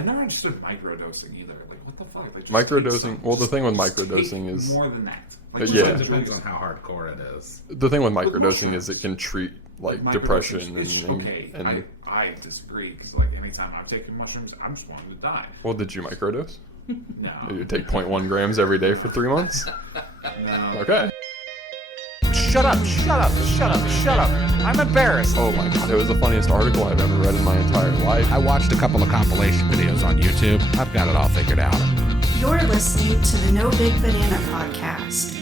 I've never understood microdosing either. Like, what the fuck? Like, Microdosing. Well, the thing with microdosing is more than that. Like, yeah, it depends on how hardcore it is. The thing with microdosing is it can treat like depression and I disagree because like anytime I've taken mushrooms, I'm just wanting to die. Well, did you microdose? No. Did you take 0.1 grams every day for 3 months? No. Okay. Shut up, shut up, shut up, shut up. I'm embarrassed. Oh my god, it was the funniest article I've ever read in my entire life. I watched a couple of compilation videos on YouTube. I've got it all figured out. You're listening to the No Big Banana podcast.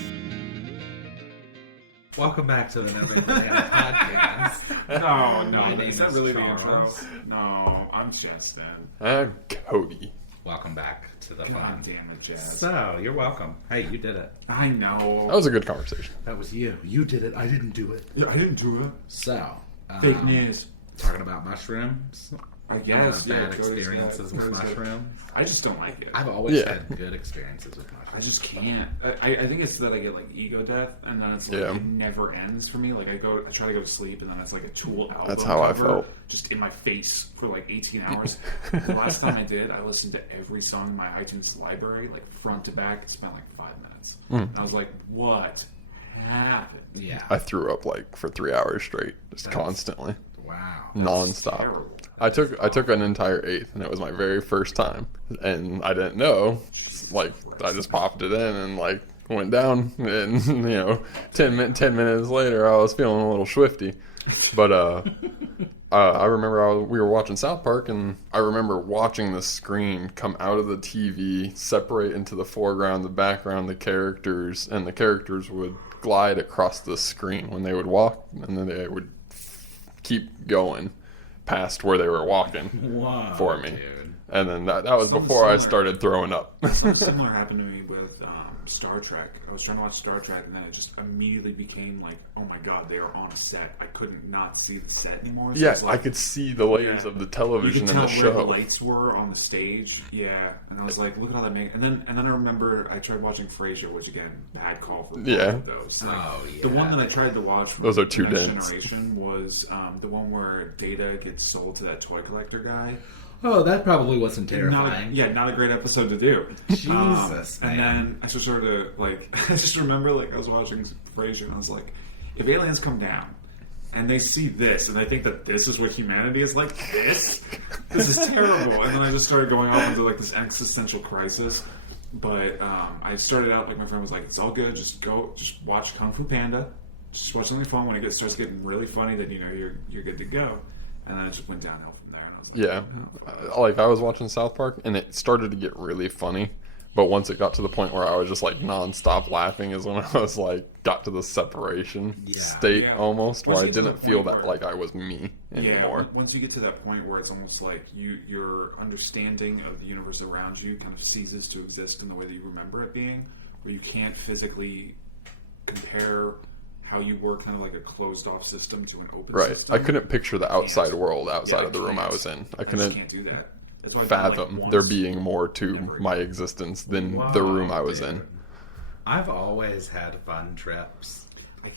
Welcome back to the No Big Banana podcast. No. My name Is that is really Charles. the intro? No, I'm Justin. I'm Cody. Welcome back to the God fun. damn it, Jazz. So, you're welcome. Hey, you did it. I know. That was a good conversation. That was you. You did it. I didn't do it. Yeah, I didn't do it. So, Fake news. talking about mushrooms. I guess. Bad experiences with mushrooms. I just don't like it. I've always Yeah. had good experiences with mushrooms. I just can't. I think it's that I get like ego death, and then it's like Yeah. it never ends for me. Like I try to go to sleep, and then it's like a Tool album. That's how I cover felt. Just in my face for like 18 hours. The last time I did, I listened to every song in my iTunes library, like front to back. It spent like 5 minutes. And I was like, what happened? Yeah. I threw up like for 3 hours straight, just constantly, Wow. nonstop. Terrible. I took an entire eighth, and it was my very first time, and I didn't know. Like I just popped it in and like went down, and 10 minutes later, I was feeling a little swifty. But I remember we were watching South Park, and I remember watching the screen come out of the TV, separate into the foreground, the background, the characters, and the characters would glide across the screen when they would walk, and then they would keep going past where they were walking Wow, for me. dude. And then that was Something before I similar. started throwing up. Something similar happened to me with Star Trek. I was trying to watch Star Trek, and then it just immediately became like, oh my god, they are on a set. I couldn't not see the set anymore. So Yeah, it's like, I could see the layers of the television you and could the tell where the show. lights were on the stage. Yeah, and I was like, look at all that make. And then I remember I tried watching Frasier, which again, bad call for both Yeah. of those. Oh, yeah. The one that I tried to watch from Those are too the Next dense. Generation was the one where Data gets sold to that toy collector guy. Oh, that probably wasn't Not terrifying. a great episode to do. Jesus, And man. then I just started to, like, I just remember, like, I was watching Frasier, and I was like, if aliens come down, and they see this, and they think that this is what humanity is like, this is terrible. And then I just started going off into, like, this existential crisis. But I started out, like, my friend was like, it's all good, just watch Kung Fu Panda, just watch it on your phone. When it starts getting really funny, then, you're good to go. And then it just went downhill from there, and I was like, Yeah, like I was watching South Park, and it started to get really funny. But once it got to the point where I was just like nonstop laughing, is when I was like got to the separation state Yeah. almost, where Once I you get to the didn't feel point that where- like I was me anymore. Yeah, once you get to that point where it's almost like your understanding of the universe around you kind of ceases to exist in the way that you remember it being, where you can't physically compare how you were kind of like a closed-off system to an open Right, system. I couldn't picture the outside world outside Yeah, of the room I can't. was in. I just couldn't can't do that. That's why I've done, like, fathom once. there being more to Never my again. existence than Wow, the room I was dude. in. I've always had fun trips.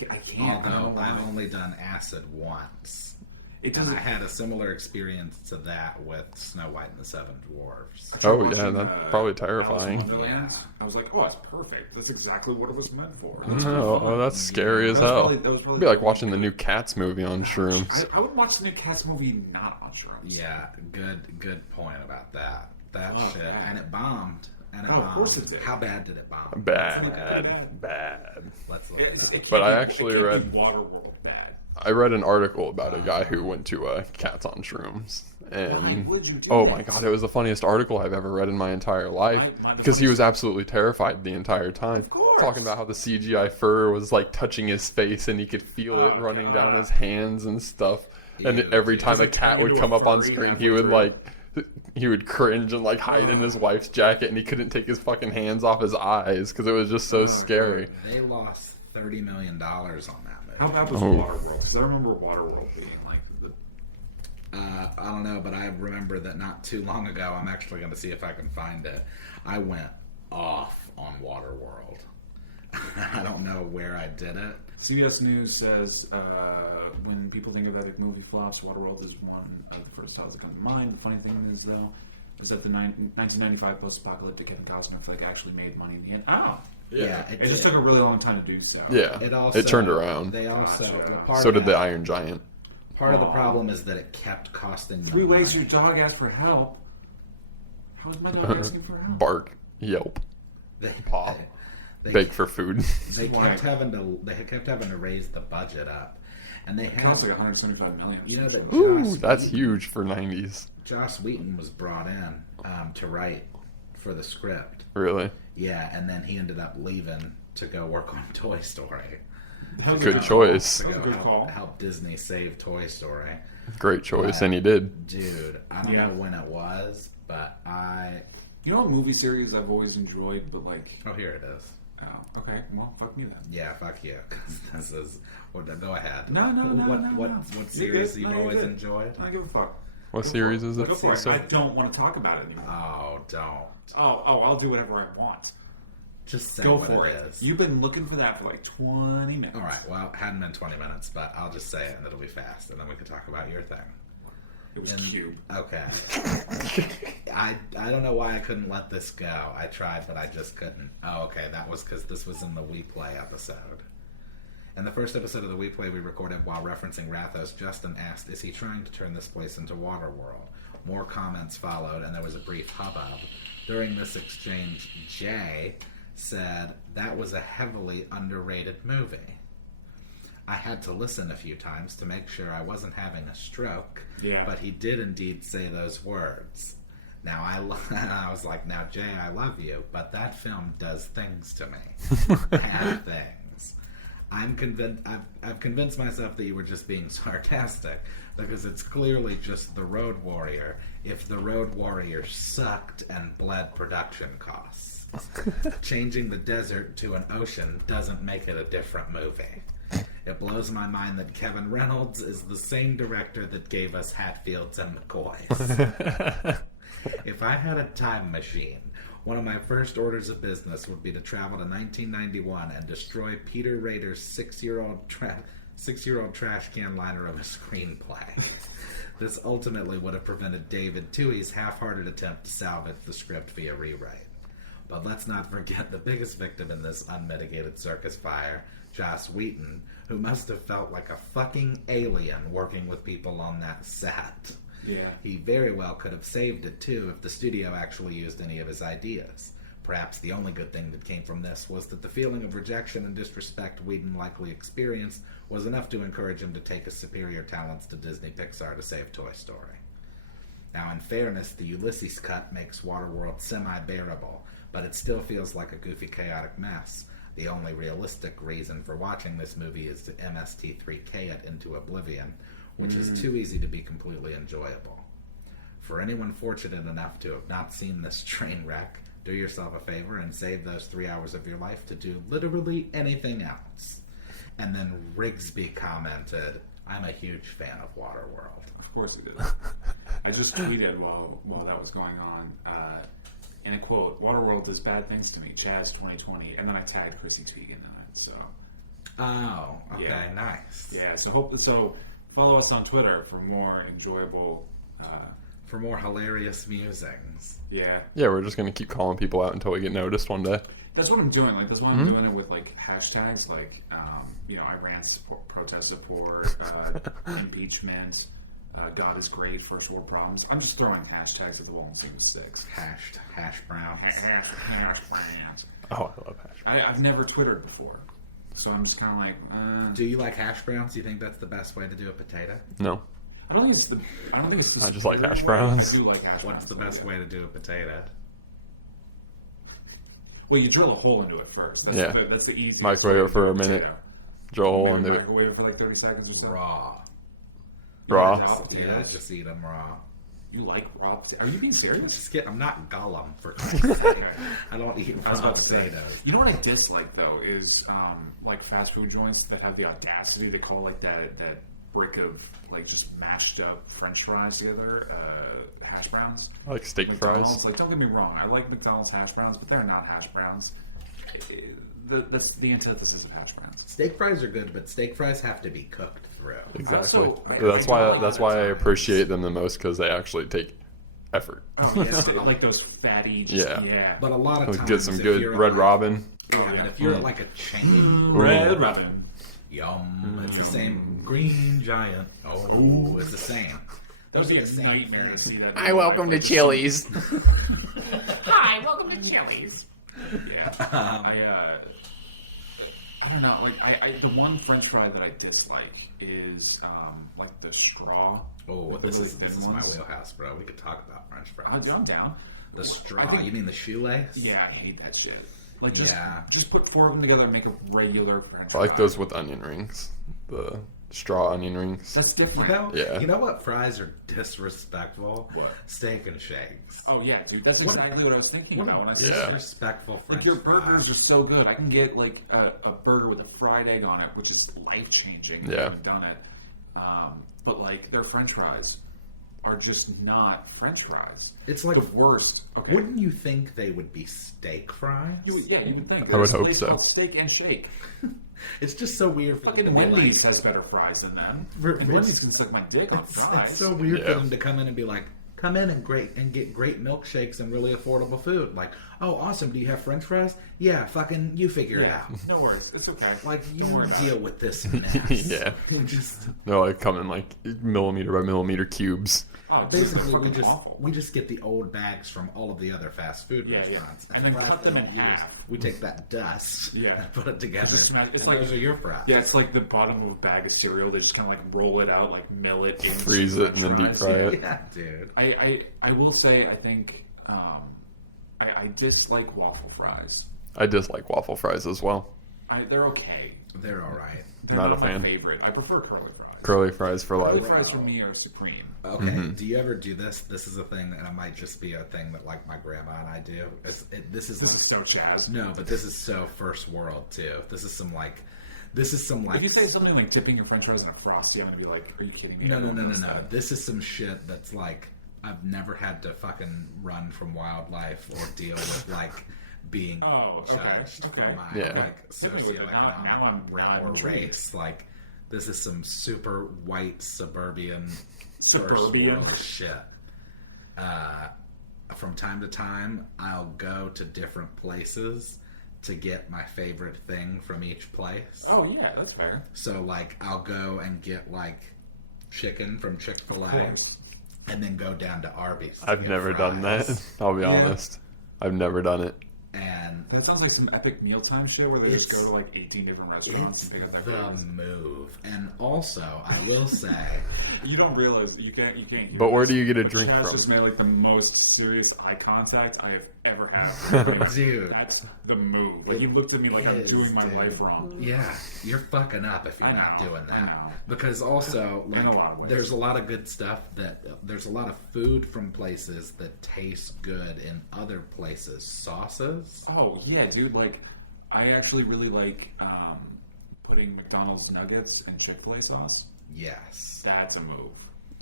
I can't. Although I've only done acid once. It And doesn't. I had a similar experience to that with Snow White and the Seven Dwarfs. Oh yeah, that's probably terrifying. Alice in Wonderland. Yeah. I was like, oh, that's perfect. That's exactly what it was meant for. Oh, that's scary as That was hell. probably- that was probably It'd be like the- watching the new Cats movie on shrooms. I would watch the new Cats movie not on shrooms. Yeah, good point about that. That Oh, shit. man. And it bombed. And it Oh, of bombed. course it did. How bad did it bomb? Bad. Let's look It it up. can't But I be- actually it can't read- be Waterworld bad. I read an article about a guy who went to Cats on Shrooms, and Why would you do oh that? my god, it was the funniest article I've ever read in my entire life My because he was absolutely terrified the entire time. Of course. Talking about how the CGI fur was like touching his face and he could feel it Oh, running down God. his hands and stuff. And Ew, every dude. time a It's like cat turning would into come a up on furry screen, halfway he would through. like he would cringe and like hide in his wife's jacket, and he couldn't take his fucking hands off his eyes because it was just so scary. They lost $30 million on that movie. How bad was Oh. Waterworld? Because I remember Waterworld being like the. I don't know, but I remember that not too long ago, I'm actually going to see if I can find it. I went off on Waterworld. I don't know where I did it. CBS News says when people think of epic movie flops, Waterworld is one of the first titles that come to mind. The funny thing is, though, is that the 1995 post-apocalyptic Kevin Costner flick actually made money in the end. Oh. Yeah, It just took a really long time to do so. Yeah, it turned around. They also Gotcha. So did the Iron Giant. Part of the problem is that it kept costing them 3 ways money. your dog asked for help. How is my dog asking for help? Bark, yelp, They, paw, they, beg for food. they Why? kept having to raise the budget up, and they It had costs like $175 million. you know that Ooh, that's huge for 90s. Joss Whedon was brought in to write for the script. Really? Yeah, and then he ended up leaving to go work on Toy Story. Good choice. To That was go a good call. help Disney save Toy Story. Great choice, and he did. Dude, I don't Yeah. know when it was, but You know what movie series I've always enjoyed, but like... oh, here it is. Oh, okay. Well, fuck me then. Yeah, fuck you. 'Cause this is. Well, go ahead. No. What series You're you've good. No, always you're good. enjoyed? I don't give a fuck. What Go series for is it? Go for it. So- I don't want to talk about it anymore. Oh, don't. I'll do whatever I want. Just say Go what for it it. is. You've been looking for that for like 20 minutes. All right. Well, it hadn't been 20 minutes, but I'll just say it and it'll be fast, and then we can talk about your thing. It was And- cute. Okay. I don't know why I couldn't let this go. I tried, but I just couldn't. Oh, okay. That was because this was in the We Play episode. In the first episode of the We Play we recorded while referencing Rathos, Justin asked, is he trying to turn this place into Waterworld? More comments followed, and there was a brief hubbub. During this exchange, Jay said that was a heavily underrated movie. I had to listen a few times to make sure I wasn't having a stroke, Yeah. but he did indeed say those words. Now, I was like, now, Jay, I love you, but that film does things to me. Bad things. I've convinced myself that you were just being sarcastic, because it's clearly just The Road Warrior if The Road Warrior sucked and bled production costs. Changing the desert to an ocean doesn't make it a different movie. It blows my mind that Kevin Reynolds is the same director that gave us Hatfields and McCoys. If I had a time machine, one of my first orders of business would be to travel to 1991 and destroy Peter Rader's six-year-old trash can liner of a screenplay. This ultimately would have prevented David Twohy's half-hearted attempt to salvage the script via rewrite. But let's not forget the biggest victim in this unmitigated circus fire, Joss Whedon, who must have felt like a fucking alien working with people on that set. Yeah. He very well could have saved it too if the studio actually used any of his ideas. Perhaps the only good thing that came from this was that the feeling of rejection and disrespect Whedon likely experienced was enough to encourage him to take his superior talents to Disney Pixar to save Toy Story. Now, in fairness, the Ulysses cut makes Waterworld semi-bearable, but it still feels like a goofy, chaotic mess. The only realistic reason for watching this movie is to MST3K it into oblivion, which is too easy to be completely enjoyable. For anyone fortunate enough to have not seen this train wreck, do yourself a favor and save those 3 hours of your life to do literally anything else. And then Rigsby commented, I'm a huge fan of Waterworld. Of course he did. I just tweeted while that was going on, in a quote, Waterworld does bad things to me, Chaz 2020, and then I tagged Chrissy Teigen in it, so... Oh, okay, Yeah. nice. Yeah, so follow us on Twitter for more enjoyable... For more hilarious musings. yeah. Yeah, we're just gonna keep calling people out until we get noticed one day. That's what I'm doing. Like, that's why I'm doing it with, like, hashtags, like, Iran support, protest support, impeachment, God is great, first world problems. I'm just throwing hashtags at the wall and seeing what sticks. Hash browns. Hash browns. Oh, I love hash. I've never Twittered before, so I'm just kind of like, Do you like hash browns? Do you think that's the best way to do a potato? No. I don't think it's. I just like hash browns. I do like hash browns. What's the best way to do a potato? Well, you drill a hole into it first. That's Yeah. that's the easiest. Microwave way it to for do a minute. potato. Drill a hole Maybe into it. microwave it for like 30 seconds or so. Raw. You like Raw. raw potatoes? Yeah, just eat them raw. You like raw potatoes? Are you being serious? I'm not Gollum, for Christ's sake. I don't eat I was raw about to say. potatoes. You know what I dislike though is like fast food joints that have the audacity to call like that brick of like just mashed up French fries together hash browns. I like steak McDonald's, fries. like don't get me wrong, I like McDonald's hash browns, but they're not hash browns. That's the antithesis of hash browns. Steak fries are good, but steak fries have to be cooked through. Exactly. So, That's why I time. appreciate them the most, because they actually take effort. Oh, yes, like those fatty. Yeah. But a lot of Let's times, get some if good you're at, Red like- Robin. Yeah, but if you're at like a chain, Red Robin. yum, it's the same. Green Giant. Oh, it's the same. That would be are a the same nightmare to thing. see that. Hi, welcome to Chili's. Hi, welcome to Chili's. Yeah. I don't know. Like, I the one French fry that I dislike is like the straw. Oh, with this the is really this thin is my ones. wheelhouse, bro. We could talk about French fries. I'm down. The straw. I think- You mean the shoelace? Yeah, I hate that shit. Like, Yeah. just put 4 of them together and make a regular French I fry. like those with onion rings. The straw onion rings. That's You different. know, Yeah. you know what fries are disrespectful? What? Steak and shakes. Oh yeah, dude. That's exactly what I was thinking What about when I a said Yeah. disrespectful French like your fry. burgers are so good. I can get like a burger with a fried egg on it, which is life changing. Yeah. I haven't done it, but like their French fries are just not French fries. It's like- the worst. Okay, Wouldn't you think they would be steak fries? you would think. I would There's a hope place so. called Steak and Shake. It's just so weird for them to Fucking be Wendy's like, has better fries than them. For- And Wendy's can suck my dick on fries. it's so weird Yeah. for them to come in and be like, come in and get great milkshakes and really affordable food. Like, oh, awesome. Do you have French fries? Yeah, fucking you figure it Yeah, out. no worries. It's okay. Like, you Don't worry about deal it. with this mess. Yeah. You just No, like come in like millimeter by millimeter cubes. Oh, it's just basically fucking awful. we just get the old bags from all of the other fast food Yeah, yeah. restaurants And then the fries cut them they in don't use, half. We take that dust Yeah. and put it together. Just smash- it's and like- those are your fries. Yeah, it's like the bottom of a bag of cereal. They just kind of like roll it out, like mill it, into Freeze it, and then deep fries. fry it. Yeah, dude. I will say I think I dislike waffle fries. I dislike waffle fries as well. They're okay. They're all right. They're Not not, a my fan. favorite. I prefer curly fries. Curly fries for Curly life. fries for me are supreme. Okay. Mm-hmm. Do you ever do this? This is a thing, and it might just be a thing that like my grandma and I do. This is This is so Chaz. no, but this is so first world too. This is some like. If you say something like dipping your French fries in a Frosty, I'm gonna be like, "Are you kidding me?" No. This is some shit that's like I've never had to fucking run from wildlife or deal with like being Oh, okay, judged for okay. my Yeah. like Hit me with it. Now I'm socioeconomic or intrigued. race. Like this is some super white suburban first Suburban? world shit. From time to time, I'll go to different places to get my favorite thing from each place. Oh yeah, that's fair. So like I'll go and get like chicken from Chick-fil-A Of course. and then go down to Arby's. to I've get never done that. fries. I'll be honest. I've never done it. And That sounds like some epic mealtime shit where they just It's- go to like 18 different restaurants it's and pick up that the fries. move. And also, I will say, You don't realize you can't. hear But where this, do you get a but drink Chaz from? just made like the most serious eye contact I have ever had. Dude. That's the move. Like, he looked at me like I'm is, doing my dude. life wrong. yeah, you're fucking up if you're I not know, doing I that. know. Because also, In like, a lot of ways. there's a lot of good stuff there's a lot of food from places that taste good in other places. Sauces. Oh yeah, dude. Like, I actually really like putting McDonald's nuggets and Chick-fil-A sauce. Yes. That's a move.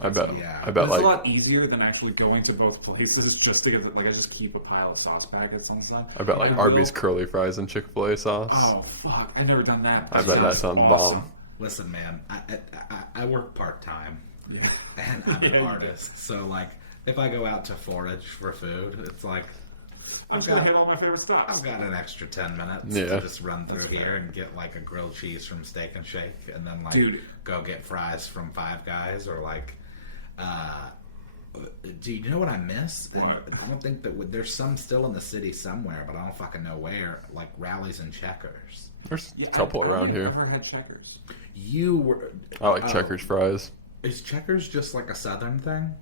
I bet. Yeah. I But bet it's like a lot easier than actually going to both places just to get. Like, I just keep a pile of sauce packets on stuff. I bet like And I Arby's will- curly fries and Chick-fil-A sauce. Oh fuck! I've never done that. I bet that sounds bomb. Listen, man, I work part time. Yeah. And I'm Yeah, an you artist, so like if I go out to forage for food, it's like I'm I've just gonna got, hit all my favorite stops. I've got an extra 10 minutes Yeah. to just run through here and get like a grilled cheese from Steak and Shake, and then like Dude. go get fries from Five Guys, or like do you know what I miss? And What? I don't think that there's some still in the city somewhere, but I don't fucking know where. Like Rallies and Checkers. There's Yeah, a couple around I've here. never had Checkers. You were. I like oh, Checkers fries. Is Checkers just like a Southern thing,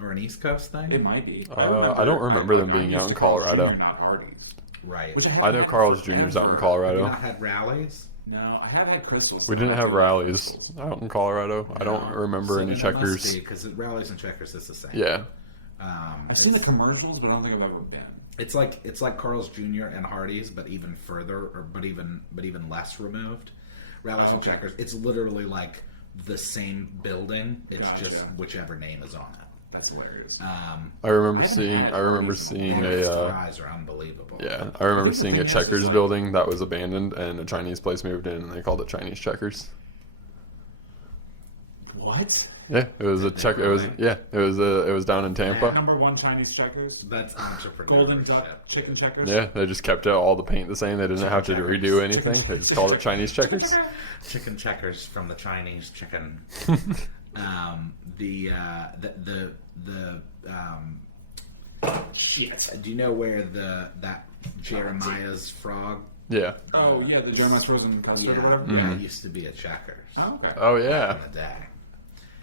or an East Coast thing? It might be. I don't remember them being used out to in Carl's Colorado. Jr., not Hardee's. Right. Which I haven't know had Carl's forever. Jr.'s out in You Colorado. not had Rallies? No, I have had Crystals. We didn't have rallies out in Colorado. I don't remember any Checkers. Because Rallies and Checkers is the same. Yeah. I've seen the commercials, but I don't think I've ever been. It's like Carl's Jr. and Hardee's, but even further, but even less removed. Rallies and Okay. Checkers. It's literally like the same building. It's Gotcha. just whichever name is on it. That's hilarious. I remember I haven't seeing. had I remember Hardee's in a seeing while. Those a. fries are unbelievable. Yeah, I remember the seeing a thing is, Checkers is like- building that was abandoned, and a Chinese place moved in, and they called it Chinese Checkers. What? Yeah, it was a check. It was it was down in Tampa. Number one Chinese checkers. That's entrepreneurship. Golden duck chicken checkers. Yeah, they just kept all the paint the same. They didn't have to redo anything. They just called it Chinese checkers. Chicken checkers from the Chinese chicken. Shit. Do you know where that Jeremiah's frog? Yeah. Oh yeah, the Jeremiah's frozen custard or whatever. Yeah, it used to be at Checkers. Oh, okay. Oh yeah. Back in the day.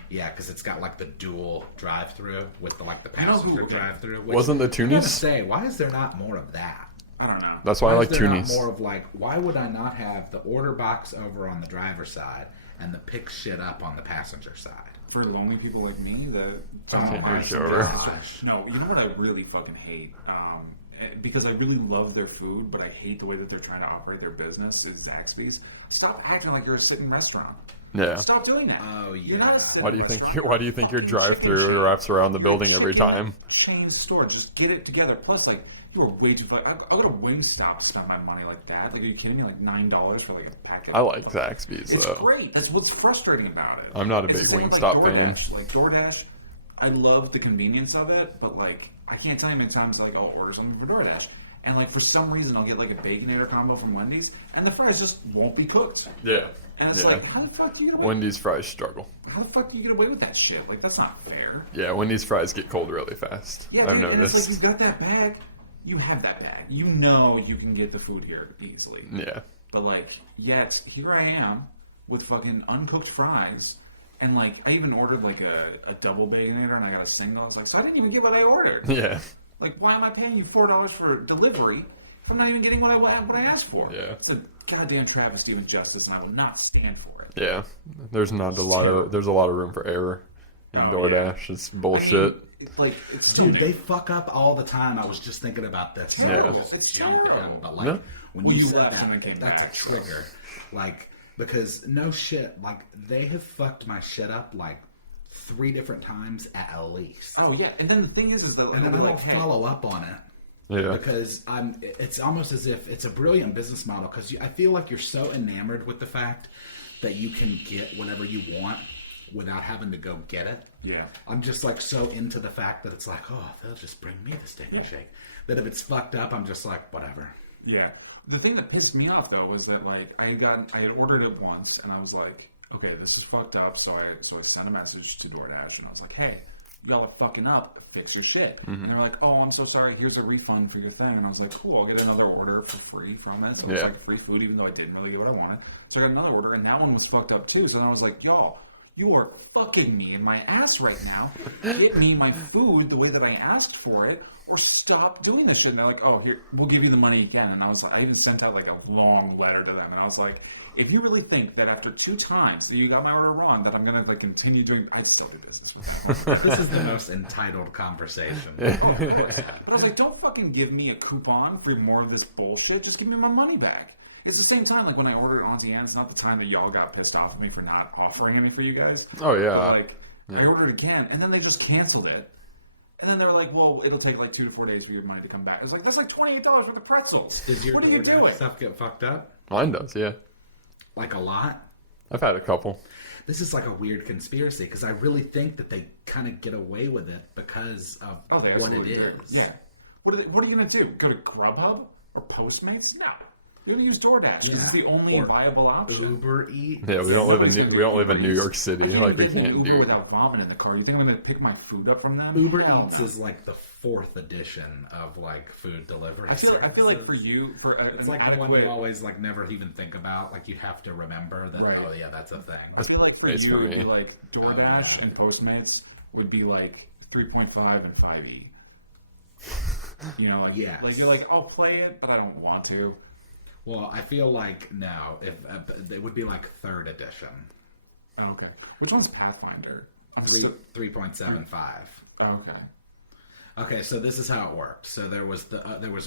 Yeah, because it's got like the dual drive-through with the passenger drive-through. Wasn't the I gotta Toonies? say, why is there not more of that? I don't know. That's why I like is there not Toonies. more of like, why would I not have the order box over on the driver's side and the pick shit up on the passenger side? For lonely people like me, Can't my reach over. gosh. no, you know what I really fucking hate? Because I really love their food, but I hate the way that they're trying to operate their business is Zaxby's. Stop acting like you're a sitting restaurant. Yeah. Stop doing that. Oh, You're not a yeah. sitting Why do you think? restaurant. Why do you think your Fucking chicken drive-through chain. wraps around the You're building a every chicken time? Chain store, just get it together. Plus, like, you are way too. I go to Wingstop to spend my money like that. Like, are you kidding me? Like $9 for like a packet. I like Zaxby's It's though. great. That's what's frustrating about it. I'm not a It's big the same with, Wingstop fan. DoorDash. Like DoorDash, I love the convenience of it, but like I can't tell you how many times like I'll order something for DoorDash, and like for some reason I'll get like a Baconator combo from Wendy's, and the fries just won't be cooked. Yeah. And it's Yeah. like, how the fuck do you get away? Wendy's fries struggle. How the fuck do you get away with that shit? Like that's not fair. Yeah, Wendy's fries get cold really fast. Yeah, I've dude, and it's noticed. like you got that bag, you have that bag, you know you can get the food here easily. Yeah. But like, yet here I am with fucking uncooked fries, and like I even ordered like a double baconator, and I got a single. I was like, so I didn't even get what I ordered. Yeah. Like, why am I paying you $4 for delivery if I'm not even getting what I asked for? Yeah. It's a goddamn travesty of injustice, and I will not stand for it. Yeah. There's not a lot of room for error in Oh, DoorDash. It's bullshit. It's Dude, they fuck up all the time. I was just thinking about this. So Yeah. I just It's jumped in, terrible. but like Yeah. when Well, you you said left and then that, came that's back, a trigger. Like because no shit, like they have fucked my shit up like 3 different times at least. Oh yeah, and then the thing is that And then I they're don't like, hey, follow up on it. Yeah. Because it's almost as if it's a brilliant business model because I feel like you're so enamored with the fact that you can get whatever you want without having to go get it. Yeah. I'm just like so into the fact that it's like, oh, they'll just bring me the steak and shake. That if it's fucked up, I'm just like, whatever. Yeah. The thing that pissed me off though was that like I had ordered it once and I was like, okay, this is fucked up. So I sent a message to DoorDash and I was like, hey, y'all are fucking up. Fix your shit. And they're like, oh, I'm so sorry. Here's a refund for your thing. And I was like, cool. I'll get another order for free from it. So it was Yeah. like free food, even though I didn't really get what I wanted. So I got another order, and that one was fucked up too. So then I was like, y'all, you are fucking me in my ass right now. Get me my food the way that I asked for it, or stop doing this shit. And they're like, oh, here, we'll give you the money again. And I was like, I even sent out like a long letter to them. And I was like, if you really think that after 2 times that you got my order wrong, that I'm gonna like continue doing, I'd still do business with them. This is the most entitled conversation. But I was like, don't fucking give me a coupon for more of this bullshit. Just give me my money back. It's the same time like when I ordered Auntie Anne's, not the time that y'all got pissed off at me for not offering any for you guys. Oh, yeah. But, like, I ordered again, and then they just canceled it. And then they're like, well, it'll take like 2 to 4 days for your money to come back. I was like, that's like $28 worth of pretzels. Did your What are you DoorDash doing? stuff get fucked up? Mine does, yeah. Like a lot? I've had a couple. This is like a weird conspiracy because I really think that they kind of get away with it because of what it absolutely is. do. Yeah. What are you going to do? Go to Grubhub or Postmates? No. You're going to use DoorDash because it's the only Or viable option. Uber Eats. Yeah, we don't live in New York I City. can't Like we even get an can't Uber do. without vomit in the car. You think I'm going to pick my food up from them? Uber Hell Eats no. is like the 4th edition of like food delivery. I feel like for services. you, for It's like the one you always like never even think about. Like you have to remember that. Right. Oh yeah, that's a thing. I feel like for Postmates you, for it would me. be like DoorDash and Postmates would be like 3.5 and 5e. You know, like, Yes. like you're like, I'll play it, but I don't want to. Well, I feel like no, if it would be like 3rd edition, Oh, okay. Which one's Pathfinder? I'm 3.75. Oh, okay. Okay, so this is how it worked. So there was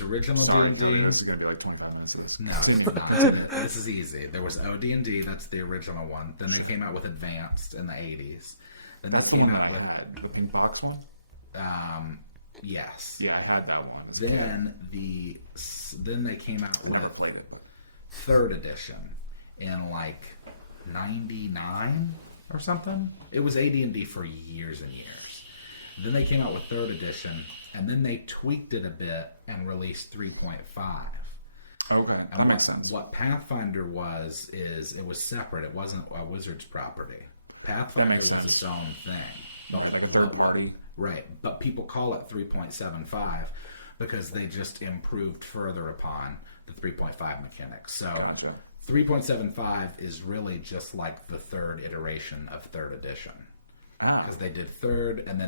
original Sorry, D&D. this is going to be like 25 minutes of this. No, it's not. This is easy. There was OD&D, that's the original one. Then they came out with Advanced in the 80s. Then That's they the came one out that with I had. The pink box one? yes. Yeah, I had that one. It's Then they came out cool. I never with played it. 3rd edition in like 99. or something. It was AD&D for years and years. Then they came out with 3rd edition, and then they tweaked it a bit and released 3.5. Okay, And that makes sense. What Pathfinder is it was separate. It wasn't a Wizard's property. Pathfinder was sense. its own thing. Yeah, like a third party. Right, but people call it 3.75 because they just improved further upon the 3.5 mechanics. So Gotcha. 3.75 is really just like the 3rd iteration of 3rd edition. Because they did 3rd, and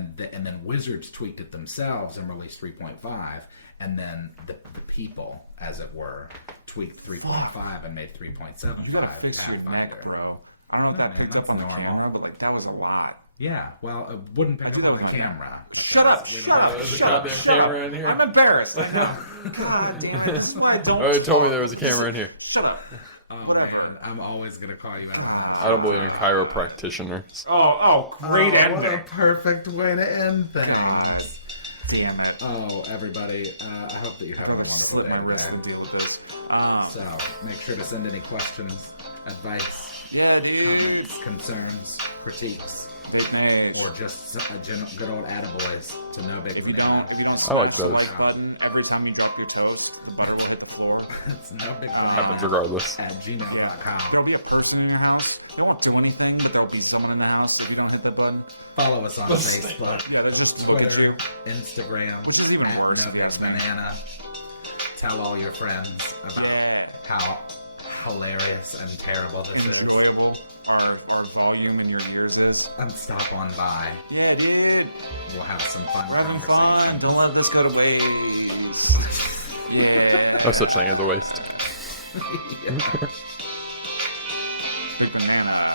then Wizards tweaked it themselves and released 3.5, and then the people, as it were, tweaked 3.5 and made 3.75. You gotta fix your Pathfinder. neck, bro. I don't know if that man, picked up that's on the normal. camera, but like that was a lot. Yeah, well, it wouldn't pick do up that on the with my- camera. Shut up! because we Shut don't up! have- There's a Shut up! goddamn Shut camera up. in here. I'm embarrassed. I know. God damn it! This is why I don't. Oh, you told me there was a camera in here. Shut up. Oh, Whatever. man, I'm always going to call you out on that. I don't believe in chiropractitioners. Oh, great ending. What a perfect way to end things. God damn it. Oh, everybody, I hope that you're having I'm a gonna wonderful slit day. my wrist today. to deal with this. So, make sure to send any questions, advice, Yeah, dude. comments, concerns, critiques, Big mage. or just good old attaboys to No Big If you Banana. don't I like smash the those. like button every time you drop your toast, the butter will hit the floor. It's No Big Banana Happens regardless. at gmail.com. There'll be a person in your house. They won't do anything, but there'll be someone in the house if you don't hit the button. Follow us on Facebook, Yeah, they'll just look at Twitter, you. Instagram, Which is even at worse, No to be Big honest. Banana. Tell all your friends about Yeah. how hilarious and terrible this is. Enjoyable our volume in your ears is. And stop on by. Yeah, dude. We'll have some fun We're having conversation. fun. Don't let this go to waste. Yeah. No such thing as a waste. Yeah. Big banana.